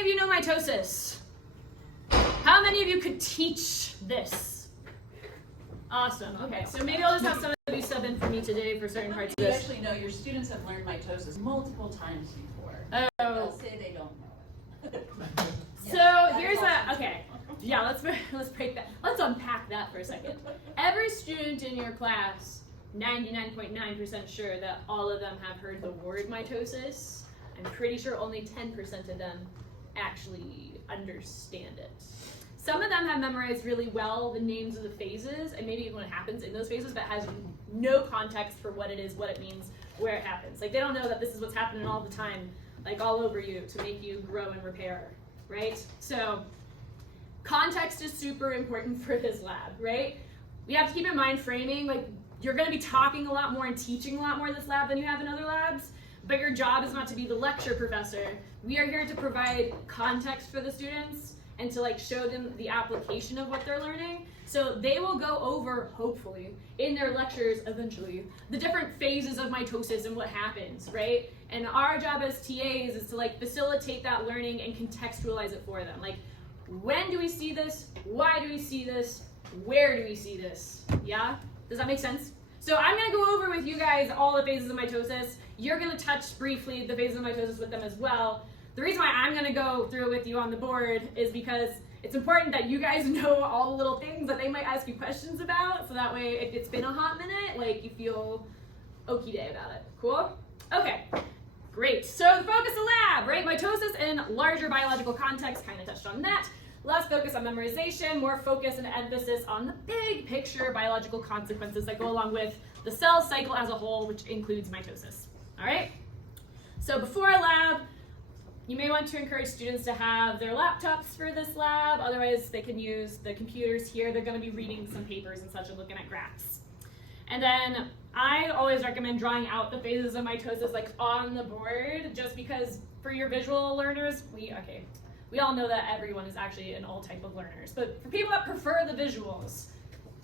of you know mitosis? How many of you could teach this? Awesome. Okay, so maybe I'll just have some of you sub in for me today for certain parts of this. Actually, no, your students have learned mitosis multiple times before. Oh. They'll say they don't know it. So here's okay. Yeah, let's break that. Let's unpack that for a second. Every student in your class, 99.9% sure that all of them have heard the word mitosis. I'm pretty sure only 10% of them actually understand it. Some of them have memorized really well the names of the phases and maybe even what happens in those phases, but has no context for what it is, what it means, where it happens. Like they don't know that this is what's happening all the time, like all over you to make you grow and repair, right? So context is super important for this lab, right? We have to keep in mind framing, like you're gonna be talking a lot more and teaching a lot more in this lab than you have in other labs, but your job is not to be the lecture professor. We are here to provide context for the students and to like show them the application of what they're learning. So they will go over, hopefully, in their lectures eventually, the different phases of mitosis and what happens, right? And our job as TAs is to like facilitate that learning and contextualize it for them. Like, when do we see this? Why do we see this? Where do we see this? Yeah? Does that make sense? So I'm gonna go over with you guys all the phases of mitosis. You're gonna touch briefly the phases of mitosis with them as well. The reason why I'm gonna go through it with you on the board is because it's important that you guys know all the little things that they might ask you questions about, so that way if it's been a hot minute, like you feel okie day about it. Cool? Okay, great. So the focus of lab, right? Mitosis in larger biological context, kind of touched on that. Less focus on memorization, more focus and emphasis on the big picture biological consequences that go along with the cell cycle as a whole, which includes mitosis. All right? So before a lab, you may want to encourage students to have their laptops for this lab. Otherwise, they can use the computers here. They're going to be reading some papers and such and looking at graphs. And then I always recommend drawing out the phases of mitosis like on the board, just because for your visual learners, we all know that everyone is actually an all type of learners. But for people that prefer the visuals,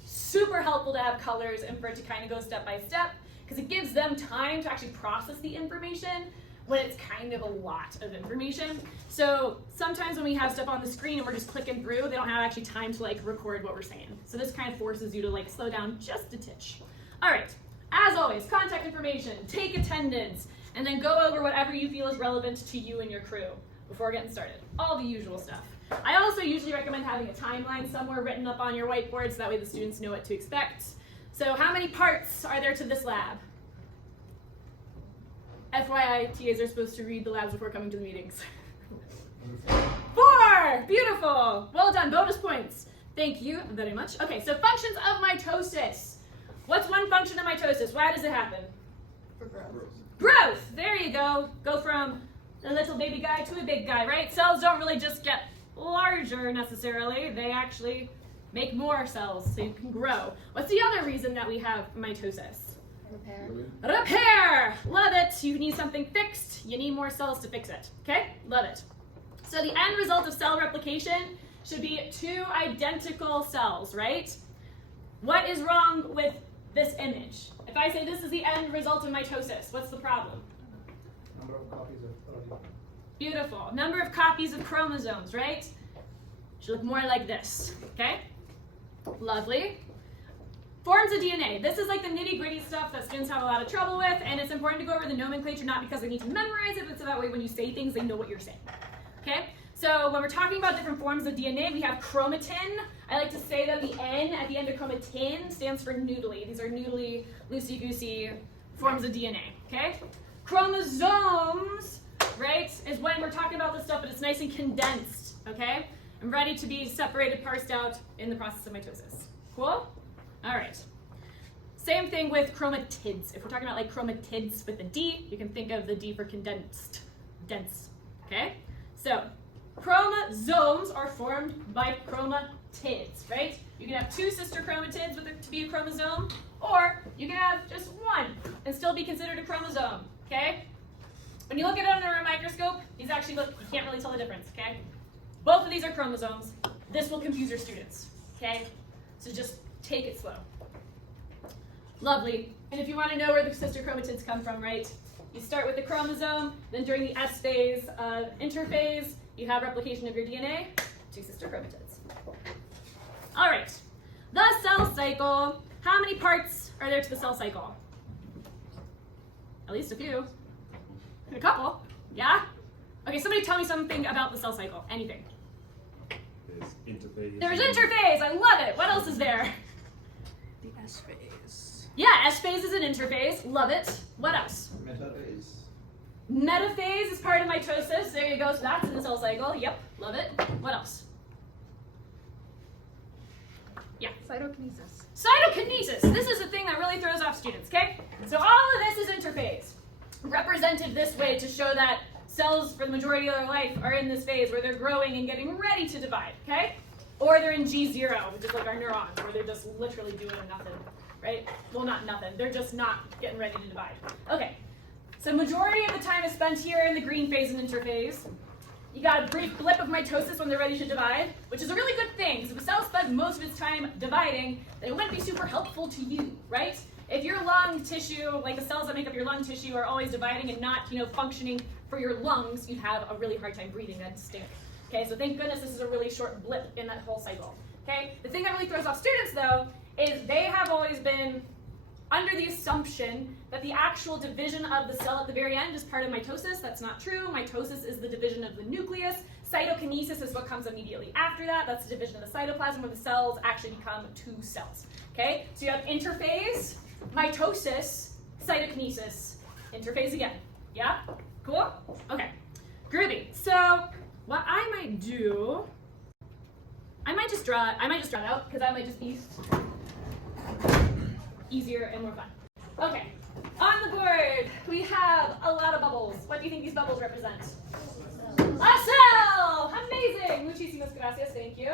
super helpful to have colors and for it to kind of go step by step, because it gives them time to actually process the information when it's kind of a lot of information. So sometimes when we have stuff on the screen and we're just clicking through, they don't have actually time to like record what we're saying. So this kind of forces you to like slow down just a titch. All right, as always, contact information, take attendance, and then go over whatever you feel is relevant to you and your crew before getting started. All the usual stuff. I also usually recommend having a timeline somewhere written up on your whiteboard so that way the students know what to expect. So how many parts are there to this lab? FYI, TAs are supposed to read the labs before coming to the meetings. 4! Beautiful! Well done, bonus points. Thank you very much. Okay, so functions of mitosis. What's one function of mitosis? Why does it happen? For growth. Growth! There you go. Go from a little baby guy to a big guy, right? Cells don't really just get larger necessarily. They actually make more cells so you can grow. What's the other reason that we have mitosis? Repair. Repair! Love it. You need something fixed. You need more cells to fix it. Okay? Love it. So the end result of cell replication should be 2 identical cells, right? What is wrong with this image? If I say this is the end result of mitosis, what's the problem? Number of copies of protein. Beautiful. Number of copies of chromosomes, right? Should look more like this, okay? Lovely. Forms of DNA. This is like the nitty-gritty stuff that students have a lot of trouble with, and it's important to go over the nomenclature, not because they need to memorize it, but so that way when you say things, they know what you're saying, okay? So when we're talking about different forms of DNA, we have chromatin. I like to say that the N at the end of chromatin stands for noodly. These are noodly, loosey-goosey forms of DNA, okay? Chromosomes, right, is when we're talking about this stuff, but it's nice and condensed, okay? And ready to be separated, parsed out in the process of mitosis. Cool? All right. Same thing with chromatids. If we're talking about like chromatids with a D, you can think of the D for condensed, dense, okay? So chromosomes are formed by chromatids, right? You can have 2 sister chromatids to be a chromosome, or you can have just 1 and still be considered a chromosome, okay? When you look at it under a microscope, these actually look, you can't really tell the difference, okay? Both of these are chromosomes. This will confuse your students, okay? So just take it slow. Lovely. And if you want to know where the sister chromatids come from, right? You start with the chromosome, then during the S phase of interphase, You have replication of your DNA, 2 sister chromatids. All right, the cell cycle. How many parts are there to the cell cycle? At least a few. A couple, yeah? Okay, somebody tell me something about the cell cycle, anything. There's interphase. There's interphase, I love it. What else is there? The S phase. Yeah, S phase is an interphase, love it. What else? Metaphase. Metaphase is part of mitosis, there you go, so that's in the cell cycle, yep, love it. What else? Yeah. Cytokinesis. Cytokinesis, this is the thing that really throws off students, okay? So all of this is interphase, represented this way to show that cells for the majority of their life are in this phase where they're growing and getting ready to divide, okay? Or they're in G0, which is like our neurons, where they're just literally doing nothing, right? Well, not nothing, they're just not getting ready to divide. Okay, so majority of the time is spent here in the green phase and interphase. You got a brief blip of mitosis when they're ready to divide, which is a really good thing, because if a cell spends most of its time dividing, then it wouldn't be super helpful to you, right? If your lung tissue, like the cells that make up your lung tissue, are always dividing and not, functioning for your lungs, you'd have a really hard time breathing. That'd stink. Okay, so thank goodness this is a really short blip in that whole cycle. Okay, the thing that really throws off students though is they have always been under the assumption that the actual division of the cell at the very end is part of mitosis. That's not true. Mitosis is the division of the nucleus. Cytokinesis is what comes immediately after that. That's the division of the cytoplasm where the cells actually become 2 cells. Okay, so you have interphase, mitosis, cytokinesis, interphase again. Yeah? Cool? Okay. Groovy. So what I might do, I might just draw it out because that might just be easier and more fun. Okay. On the board, we have a lot of bubbles. What do you think these bubbles represent? A cell! Amazing! Muchísimas gracias. Thank you.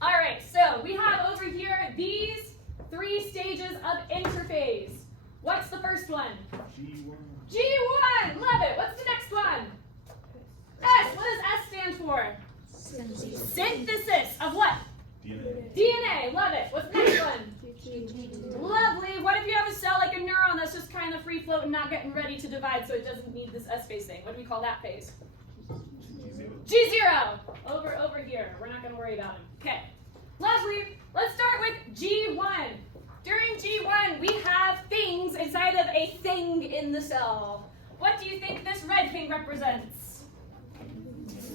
All right. So we have over here these 3 stages of interphase. What's the first one? G1. G1! Love it. What's the next one? S. What does S stand for? Synthesis of what? DNA. DNA. Love it. What's the next one? Lovely. What if you have a cell like a neuron that's just kind of free floating, not getting ready to divide, so it doesn't need this S phase thing? What do we call that phase? G0. G0. Over here. We're not going to worry about him. Okay. Lovely. Let's start with G1. During G1, we have things inside of a thing in the cell. What do you think this red thing represents?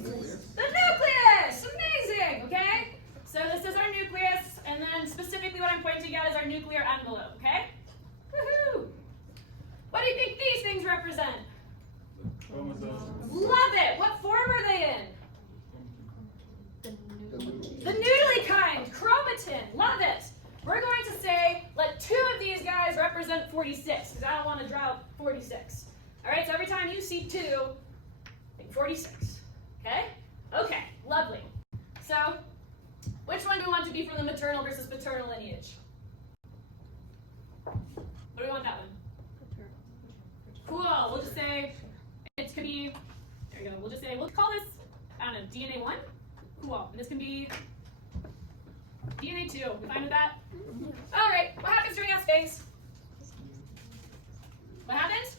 The nucleus! Amazing! Okay? So this is our nucleus, and then specifically what I'm pointing at is our nuclear envelope, okay? Woohoo! What do you think these things represent? Chromosomes. Love it! What form are they in? The noodly kind, chromatin. Love it! We're going to say, let 2 of these guys represent 46, because I don't want to draw 46. All right, so every time you see 2, think 46. Okay? Okay, lovely. So, which one do we want to be from the maternal versus paternal lineage? What do we want that one? Cool, we'll just say, it could be, there we go, we'll just say, we'll call this, I don't know, DNA 1? Cool, and this can be DNA 2, we fine with that? All right, what happens during S phase? What happens?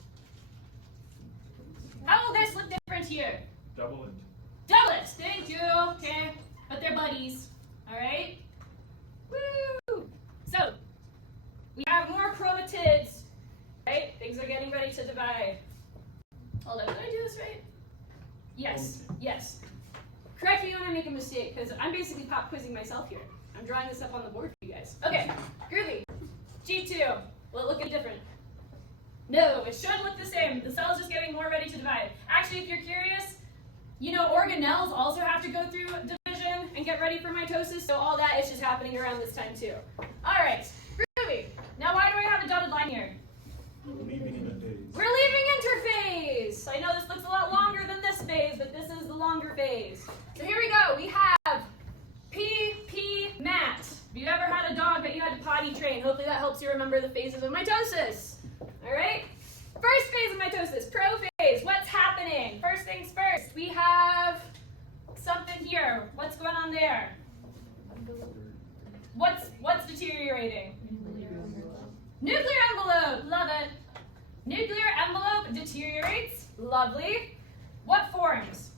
How will this look different here? Double it. Double it, thank you, okay, but they're buddies, all right? Woo! So, we have more chromatids, right? Things are getting ready to divide. Hold on, did I do this right? Yes, yes. Correct me when I make a mistake, because I'm basically pop quizzing myself here. I'm drawing this up on the board for you guys. Okay, groovy. G2, will it look any different? No, it should look the same. The cell's just getting more ready to divide. Actually, if you're curious, organelles also have to go through division and get ready for mitosis, so all that is just happening around this time too. All right, groovy. Now why do I have a dotted line here? Leaving interphase. We're leaving interphase. I know this looks a lot longer than this phase, but this is the longer phase. So here we go. We have mat. Have you ever had a dog that you had to potty train? Hopefully that helps you remember the phases of mitosis. All right? First phase of mitosis, prophase. What's happening? First things first. We have something here. What's going on there? What's deteriorating? Nuclear envelope. Love it. Nuclear envelope deteriorates. Lovely. What forms?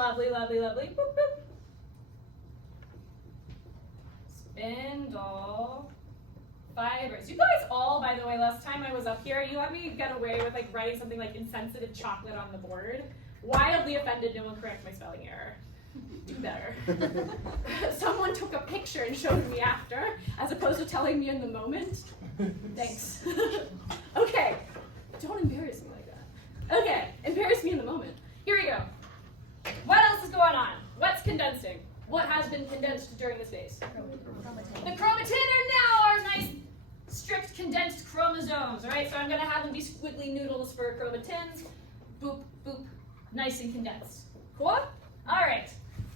Lovely, lovely, lovely. Boop, boop. Spindle fibers. You guys all, by the way, last time I was up here, you let me get away with like writing something like insensitive chocolate on the board. Wildly offended, no one correct my spelling error. Do better. Someone took a picture and showed me after, as opposed to telling me in the moment. Thanks. Okay, don't embarrass me like that. Okay, embarrass me in the moment. Here we go. What else is going on? What's condensing? What has been condensed during this phase? The chromatid are now our nice, strict, condensed chromosomes, all right? So I'm going to have them be squiggly noodles for chromatins. Boop, boop, nice and condensed. Cool? All right.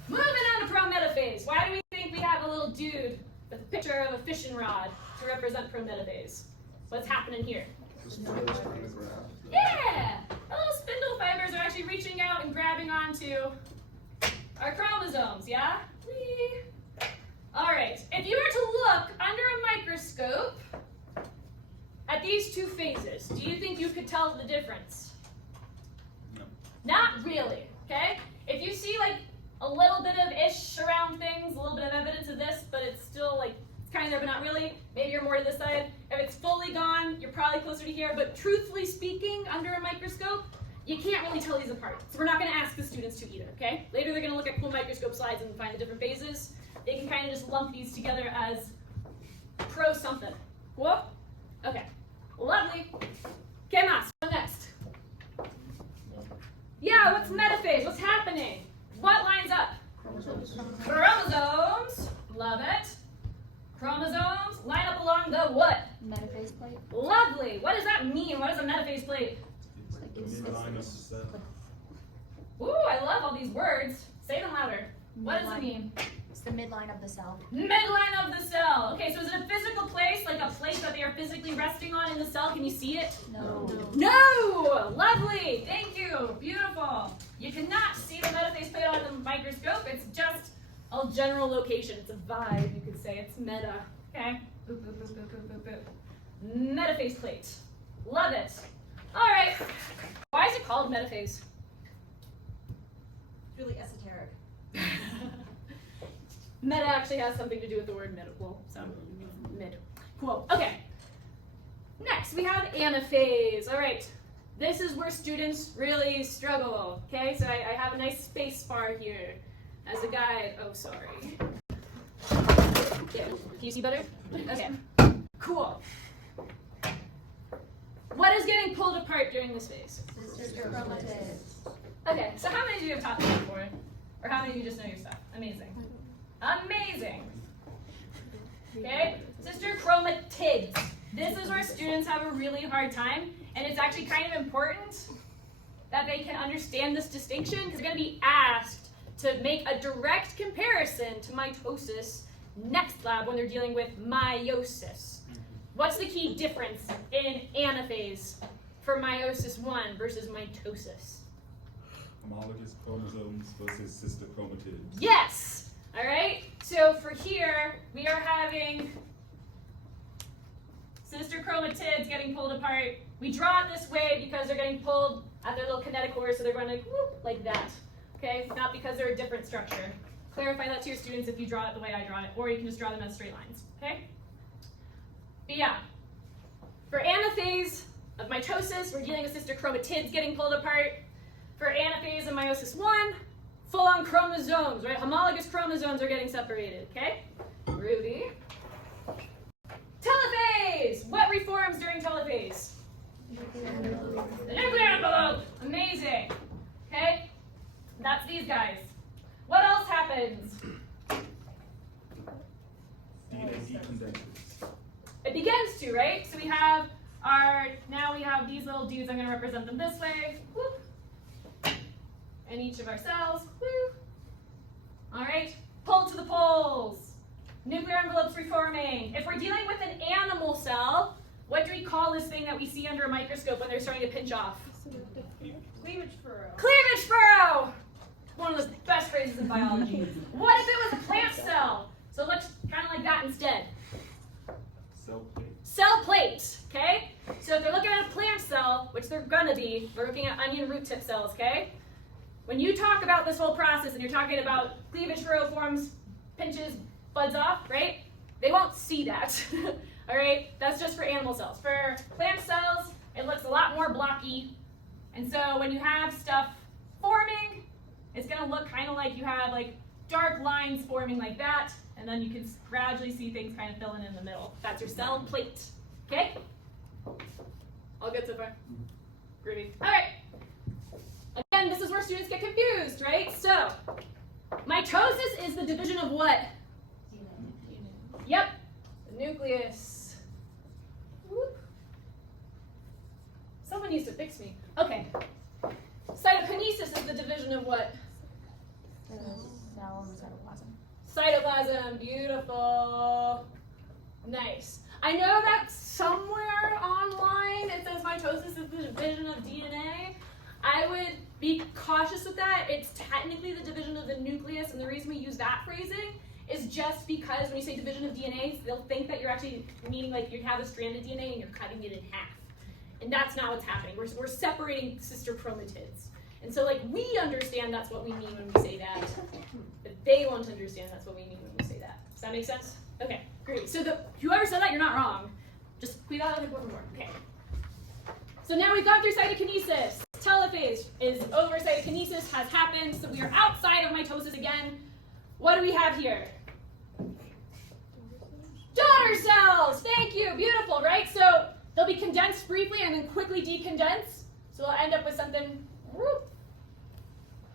Moving on to prometaphase. Why do we think we have a little dude with a picture of a fishing rod to represent prometaphase? What's happening here? Yeah! The little spindle fibers are actually reaching out and grabbing onto our chromosomes, yeah? Whee! All right, if you were to look under a microscope at these two phases, do you think you could tell the difference? No. Not really, okay? If you see like a little bit of ish around things, a little bit of evidence of this, but it's still like, it's kind of there but not really, maybe you're more to this side. If it's fully gone, you're probably closer to here, but truthfully speaking, under a microscope, you can't really tell these apart. So we're not gonna ask the students to either, okay? Later they're gonna look at cool microscope slides and find the different phases. They can kind of just lump these together as pro something. Cool? Okay, lovely. Okay, Mas, what next? Yeah, what's metaphase? What's happening? What lines up? Chromosomes. Love it. Chromosomes line up along the what? Metaphase plate. Lovely. What does that mean? What is a metaphase plate? It's the midline of the cell. Ooh, I love all these words. Say them louder. What does it mean? It's the midline of the cell. Midline of the cell. Okay, so is it a physical place, like a place that they are physically resting on in the cell? Can you see it? No. No! Lovely. Thank you. Beautiful. You cannot see the metaphase plate on the microscope. It's just a general location. It's a vibe, you could say. It's meta. Okay? Boop, boop, boop, boop, boop, boop, boop. Metaphase plate. Love it. All right. Why is it called metaphase? Really esoteric. Meta actually has something to do with the word medical, so mid. Cool. Okay. Next, we have anaphase. All right. This is where students really struggle. Okay, so I have a nice space bar here as a guide. Oh, sorry. There. Can you see better? Okay. Cool. What is getting pulled apart during this phase? Sister chromatids. Okay, so how many of you have taught this before? Or how many of you just know your stuff? Amazing. Amazing. Okay, sister chromatids. This is where students have a really hard time, and it's actually kind of important that they can understand this distinction because they're going to be asked to make a direct comparison to mitosis next lab when they're dealing with meiosis. What's the key difference in anaphase for meiosis 1 versus mitosis? Homologous chromosomes versus sister chromatids. Yes! All right, so for here, we are having sister chromatids getting pulled apart. We draw it this way because they're getting pulled at their little kinetochores, so they're going like, whoop, like that. Okay, not because they're a different structure. Clarify that to your students if you draw it the way I draw it, or you can just draw them as straight lines, okay? But yeah, for anaphase of mitosis, we're dealing with sister chromatids getting pulled apart. For anaphase of meiosis 1, full-on chromosomes, right? Homologous chromosomes are getting separated, okay? Ruby. Telophase! What reforms during telophase? The nuclear envelope! Amazing. Okay? That's these guys. What else happens? DNA decondenses. It begins to, right? So we have now we have these little dudes. I'm going to represent them this way. Whoop. And each of our cells. Woo. All right. Pull to the poles. Nuclear envelopes reforming. If we're dealing with an animal cell, what do we call this thing that we see under a microscope when they're starting to pinch off? Cleavage furrow. Cleavage furrow! One of the best phrases in biology. What if it was a plant cell? So it looks kind of like that instead. Cell plate. Cell plate, okay? So if they're looking at a plant cell, which they're gonna be, we're looking at onion root tip cells, okay? when you talk about this whole process and you're talking about cleavage row forms, pinches, buds off, right? They won't see that, all right? That's just for animal cells. For plant cells, it looks a lot more blocky. And so when you have stuff forming, it's gonna look kind of like you have like dark lines forming like that, and then you can gradually see things kind of filling in the middle. That's your cell plate, okay? All good so far? Groovy. All right. Again, this is where students get confused, right? So, mitosis is the division of what? Yep, the nucleus. Whoop. Someone needs to fix me. Okay. Cytokinesis is the division of what? The cell and the cytoplasm. Cytoplasm, beautiful. Nice. I know that somewhere online it says mitosis is the division of DNA. I would be cautious with that. It's technically the division of the nucleus, and the reason we use that phrasing is just because when you say division of DNA, they'll think that you're actually meaning like you have a strand of DNA and you're cutting it in half. And that's not what's happening. We're separating sister chromatids. And so like we understand that's what we mean when we say that, but they won't understand that's what we mean when we say that. Does that make sense? Okay, great. So whoever said that, you're not wrong. Just we got like one more. Okay. So now we've gone through cytokinesis. Telophase is over. Cytokinesis has happened. So we are outside of mitosis again. What do we have here? Daughter cells. Thank you. Beautiful, right? So they'll be condensed briefly and then quickly decondense. So we'll end up with something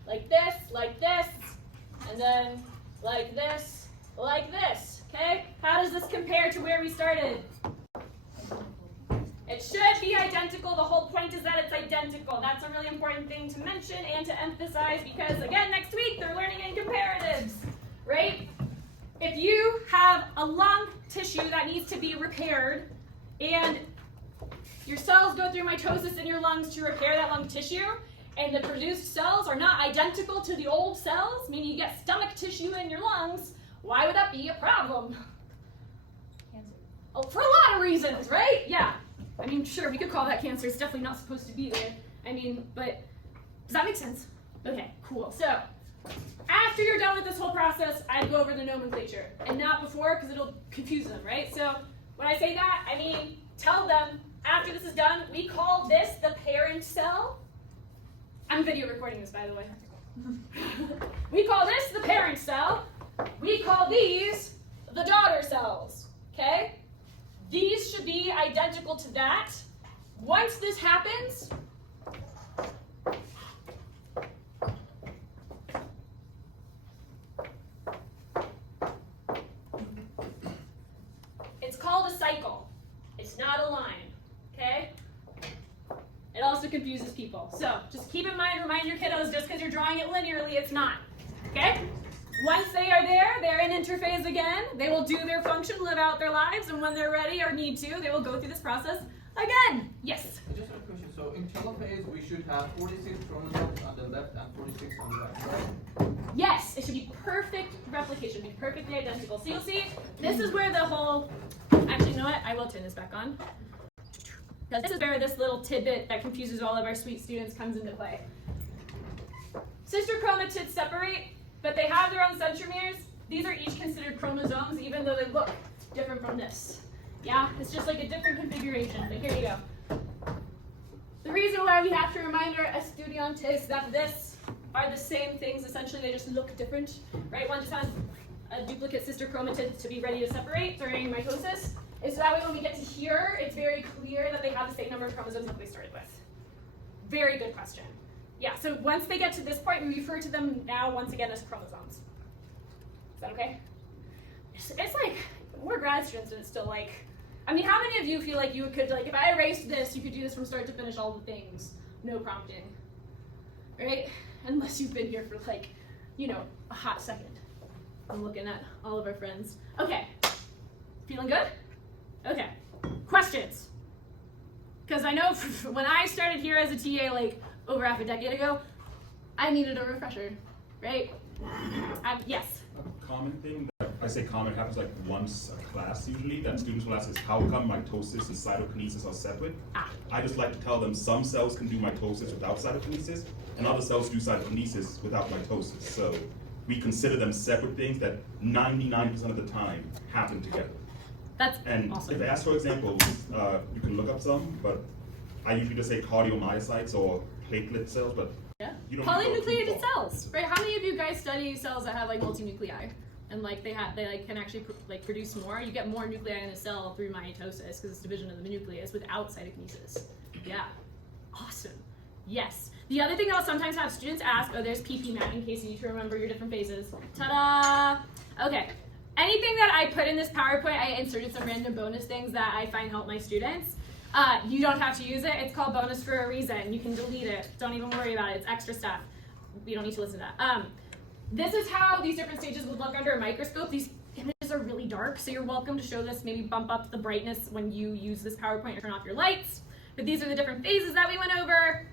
like this, and then like this, okay? How does this compare to where we started? It should be identical. The whole point is that it's identical. That's a really important thing to mention and to emphasize because, again, next week they're learning in comparatives, right? If you have a lung tissue that needs to be repaired and your cells go through mitosis in your lungs to repair that lung tissue, and the produced cells are not identical to the old cells, meaning you get stomach tissue in your lungs, why would that be a problem? Cancer. Oh, for a lot of reasons, right? Yeah. I mean, sure, we could call that cancer. It's definitely not supposed to be there. I mean, but does that make sense? Okay, cool. So after you're done with this whole process, I'd go over the nomenclature, and not before because it'll confuse them, right? So when I say that, I mean, tell them after this is done, we call this the parent cell. I'm video recording this, by the way. We call this the parent cell. We call these the daughter cells, okay? These should be identical to that. Once this happens, it's called a cycle. It's not a line, okay? It also confuses people. So just keep in mind, remind your kiddos, just because you're drawing it linearly, it's not, okay? Once they are there, they're in interphase again. They will do their function, live out their lives, and when they're ready or need to, they will go through this process again. Yes? Just a question. So in telophase, we should have 46 chromosomes on the left and 46 on the right, right? Yes, it should be perfect replication, be perfectly identical. So you'll see, this is where the whole, actually, you know what? I will turn this back on. Because this is where this little tidbit that confuses all of our sweet students comes into play. Sister chromatids separate, but they have their own centromeres. These are each considered chromosomes, even though they look different from this. Yeah, it's just like a different configuration, but here you go. The reason why we have to remind our estudiantes that this are the same things, essentially they just look different, right? One just has a duplicate sister chromatid to be ready to separate during mitosis, is so that way when we get to here, it's very clear that they have the same number of chromosomes that they started with. Very good question. Yeah, so once they get to this point, we refer to them now once again as chromosomes. Is that okay? It's like, we're grad students and it's still like, I mean, how many of you feel like you could, like, if I erased this, you could do this from start to finish, all the things, no prompting, right? Unless you've been here for like, you know, a hot second. I'm looking at all of our friends. Okay, feeling good? Okay, questions? Because I know when I started here as a TA like over half a decade ago, I needed a refresher, right? Yes. A common thing that I say common happens like once a class usually that students will ask is how come mitosis and cytokinesis are separate? I just like to tell them some cells can do mitosis without cytokinesis and other cells do cytokinesis without mitosis. So we consider them separate things that 99% of the time happen together. That's And awesome. if I ask for examples, you can look up some, but I usually just say cardiomyocytes or platelet cells, but Yeah. you don't need to go too Polynucleated far. cells, right? How many of you guys study cells that have like multinuclei, and like they like can actually like produce more? You get more nuclei in a cell through mitosis because it's division of the nucleus without cytokinesis. Yeah, awesome. Yes. The other thing I'll sometimes have students ask, oh, there's PP Matt, in case you need to remember your different phases. Ta-da! Okay. Anything that I put in this PowerPoint, I inserted some random bonus things that I find help my students. You don't have to use it. It's called bonus for a reason. You can delete it. Don't even worry about it. It's extra stuff. You don't need to listen to that. This is how these different stages would look under a microscope. These images are really dark, so you're welcome to show this. Maybe bump up the brightness when you use this PowerPoint or turn off your lights. But these are the different phases that we went over.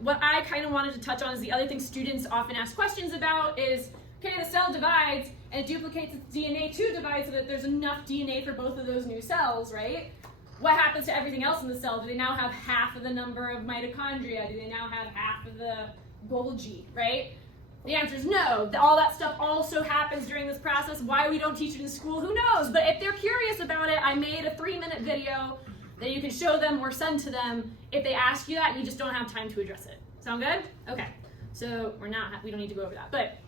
What I kind of wanted to touch on is the other thing students often ask questions about is, okay, the cell divides and it duplicates its DNA to divide so that there's enough DNA for both of those new cells, right? What happens to everything else in the cell? Do they now have half of the number of mitochondria? Do they now have half of the Golgi, right? The answer is no. All that stuff also happens during this process. Why we don't teach it in school, who knows? But if they're curious about it, I made a 3-minute video that you can show them or send to them if they ask you that and you just don't have time to address it. Sound good? Okay. So we don't need to go over that. But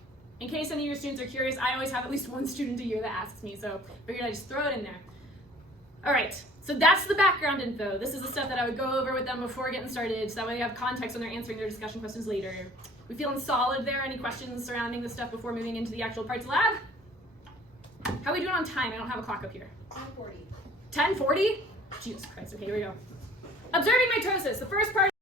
in case any of your students are curious, I always have at least one student a year that asks me, so figured I'd just throw it in there. All right, so that's the background info. This is the stuff that I would go over with them before getting started, so that way they have context when they're answering their discussion questions later. We feeling solid there? Any questions surrounding this stuff before moving into the actual parts lab? How are we doing on time? I don't have a clock up here. 10:40. 10:40? Jesus Christ, okay, here we go. Observing mitosis. The first part